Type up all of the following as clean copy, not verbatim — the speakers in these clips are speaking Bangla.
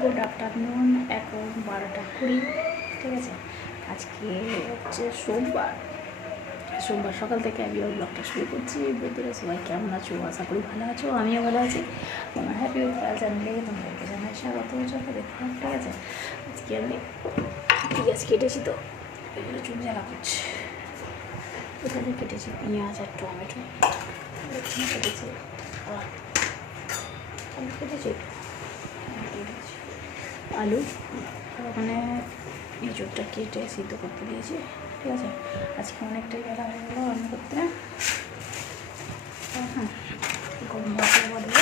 Good afternoon. এখন 12টা 20, ঠিক আছে। আজকে হচ্ছে সোমবার সকাল থেকে আমি ওই ব্লগটা শুরু করছি। বন্ধুরা সবাই কেমন আছো? আশা করি ভালো আছো, আমিও ভালো আছি। আমার হ্যাপি উইথ চ্যানেলে তোমাদেরকে জানাই স্বাগত। চলো দেখলাম, ঠিক আছে। আজকে আমি পেঁয়াজ কেটেছি, তো এগুলো চুল জ্বালা করছে। এখানে কেটেছি পেঁয়াজ আর টমেটো, এখানে কেটেছি কেটেছি আলু, ওখানে এঁচোড়টা কেটে সিদ্ধ করতে দিয়েছি, ঠিক আছে। আজকে অনেকটাই বেলা হয়ে গেলো রান্না করতে। হ্যাঁ, গরম মশলা বাড়বে।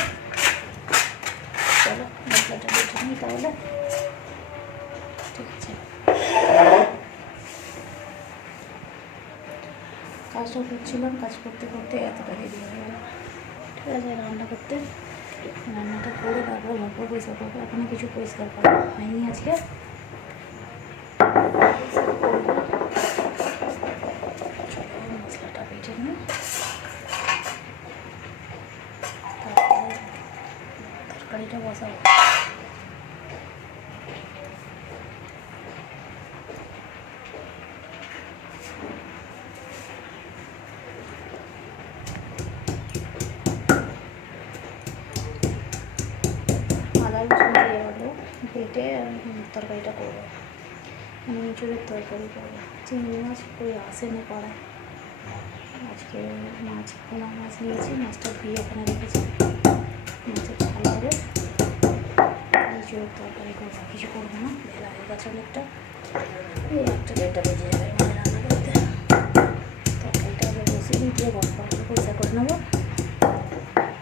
চলো মশলাটা বেটে নিই তাহলে, ঠিক আছে। কাজটা করছিলাম, কাজ করতে করতে এতটা দেরি হয়ে গেল, ঠিক আছে। রান্নাটা করে তারপর ঘর পরিষ্কার করবো। এখনো কিছু পরিষ্কার করা হয়নি আজকে, মশলাটা বেটে নিই, তারপরে তরকারিটা বসাবো। আদা রসুন দিয়ে হলো বেটে তরকারিটা করবো, এঁচুড়ের তরকারি করবো। চিংড়ি মাছ কই আসে না পাড়ায়। আজকে পোনা মাছ নিয়েছি, মাছটা ধুয়ে এখানে রেখেছি। মাছের ঝাল হবে, এঁচুড়ের তরকারি করবো। কিছু করবো না, বেলা হয়ে গেছে অনেকটা। এই 1টা 1:30 বেজে যাবে মানে রান্না করতে। তরকারিটা আগে বসিয়ে দিয়ে গরম পানিটা পরিষ্কার করে নেবো,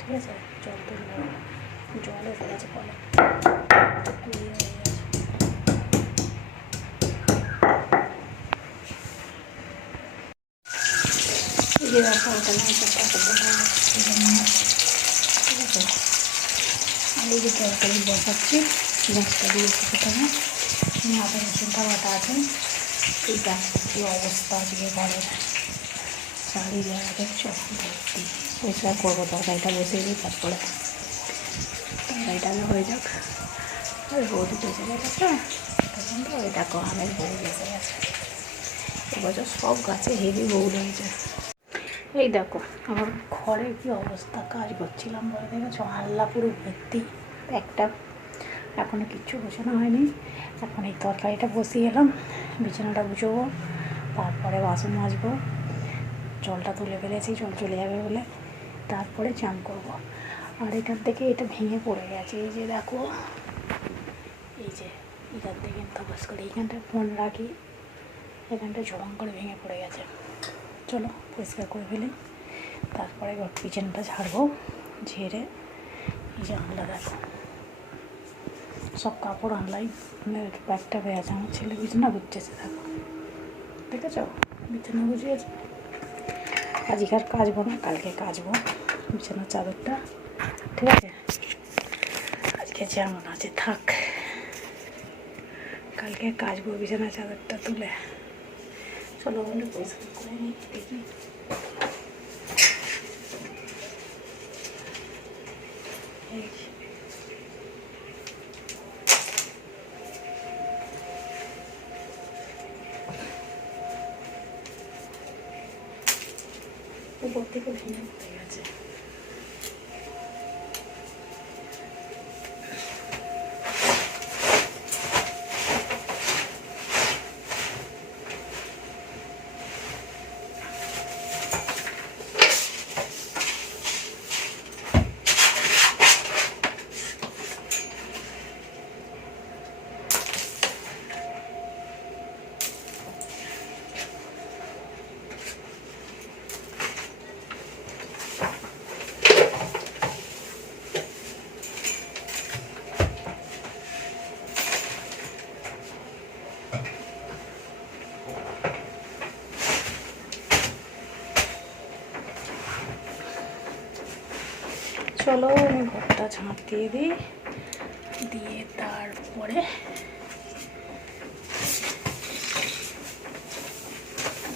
ঠিক আছে। জল তুলব, জল এসে গেছে কলে, হয়ে গেছে। এই যে রাখা ওটা ঠিক আছে। আর এই যে তরকারি বসাচ্ছি, গ্যাসটা দিয়েছি প্রথমে। আদা রসুনটা বাটা আছে। এই গাছটা কী অবস্থা আজকে ঘরের, চারি জায়গা দেখছো ভর্তি। পরিষ্কার করবো, তরকারিটা বসিয়ে দিই, তারপরে তরকারিটা আগে হয়ে যাক। আর রোদ বেঁচে গেছে, তখন তো ওই দেখো আমের বউ বেঁচে গেছে। এবছর সব গাছে হেভি বউ রয়েছে। এই দেখো আমার ঘরে কি অবস্থা, কাজ করছিলাম বলে দেখেছো আল্লা পুরো ভর্তি একটা। এখনও কিচ্ছু গোছানো হয়নি। এখন এই তরকারিটা বসিয়ে এলাম, বিছানাটা গুছোবো, তারপরে বাসন মাজবো। জলটা তুলে ফেলেছি, জল চলে যাবে বলে, তারপরে চান করবো। আর এখান থেকে এটা ভেঙে পড়ে গেছে, এই যে দেখো, এই যে এখান থেকে তপাস করে এইখানটায় ফোন রাখি, এখানটা ঝড়ং করে ভেঙে পড়ে গেছে। চলো পরিষ্কার করে ফেলি, তারপরে বিছানাটা ঝাড়বো। ঝেড়ে এই যে আনলা দেখো, সব কাপড় আনলাই ব্যাগটা হয়ে আছে। আমার ছেলে বিছানা গুছিয়েছে, দেখো দেখেছ, বিছানা গুছিয়েছে। আজকে আর কাচবো না, কালকে কাচবো বিছানার চাদরটা, ঠিক আছে। আজকে যেমন আছে থাক, কালকে কাচবো বিছানার চাদরটা তুলে। চলো বলে পরিষ্কার করে নিই, দেখি। উপর থেকে ভেঙে পড়ে গেছে। চলো আমি ঘরটা ঝাঁট দিয়ে দিই, দিয়ে তারপরে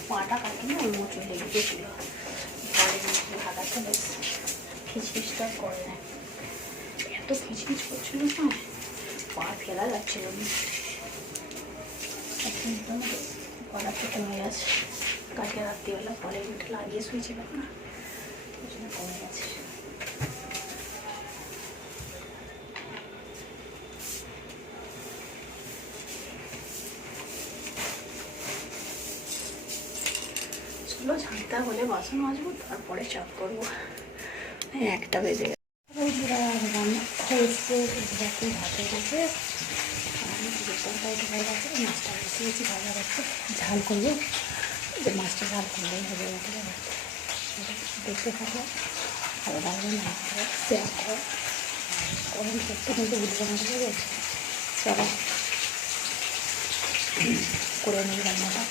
পাটা কাটি না মোচড় লেগে গেছিল, ঘরের মধ্যে হাতাটা বেশ খিচখিচটা করে না, এত খিচখিচ করছিল না, পা ফেলা যাচ্ছিল না, এখন তো গলা থেকে হয়ে গেছে। কালকে রাত্রিবেলা পরে উঠে লাগিয়ে শুয়েছিলাম না, ওই জন্য কমে গেছে। চলো ঝাঁটা হলে বাসন মাজবো, তারপরে চাপ করবো। একটা বেজে গেছে। রান্না হয়েছে, যাতে ভাতে গেছে আমি তরকারি হয়ে গেছে। মাছটা বসিয়েছি ভাজা রাখতে, ঝাল করবো। যে মাছটা ঝাল করলেই হবে, দেখতে থাকবো। ভালো লাগবে না শেয়ার করো, কমেন্ট করতে কিন্তু বুঝবো না, ঠিক আছে? চলো করে নিই রান্নাটা।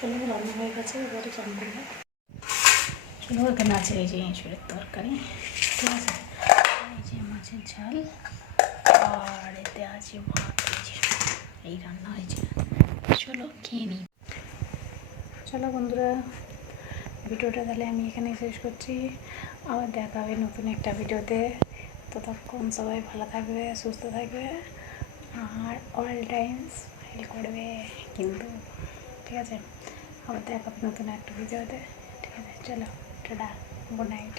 চলো রান্না হয়ে গেছে, এবারে চান করবো। চলো এখানে আছে এই যে এঁচুড়ের তরকারি, ঠিক আছে? এই যে মাছের ঝাল, আর এতে আছে ভাত, এই রান্না হয়েছে। চলো খেয়ে নিই। চলো বন্ধুরা, ভিডিওটা তাহলে আমি এখানে শেষ করছি। আবার দেখা হবে নতুন একটা ভিডিওতে। ততক্ষণ সবাই ভালো থাকবে, সুস্থ থাকবে, আর অল টাইম স্মাইল করবে কিন্তু, ঠিক আছে? আবার দেখা হবে নতুন একটা ভিডিওতে, ঠিক আছে? চলো টাটা, গুড নাইট।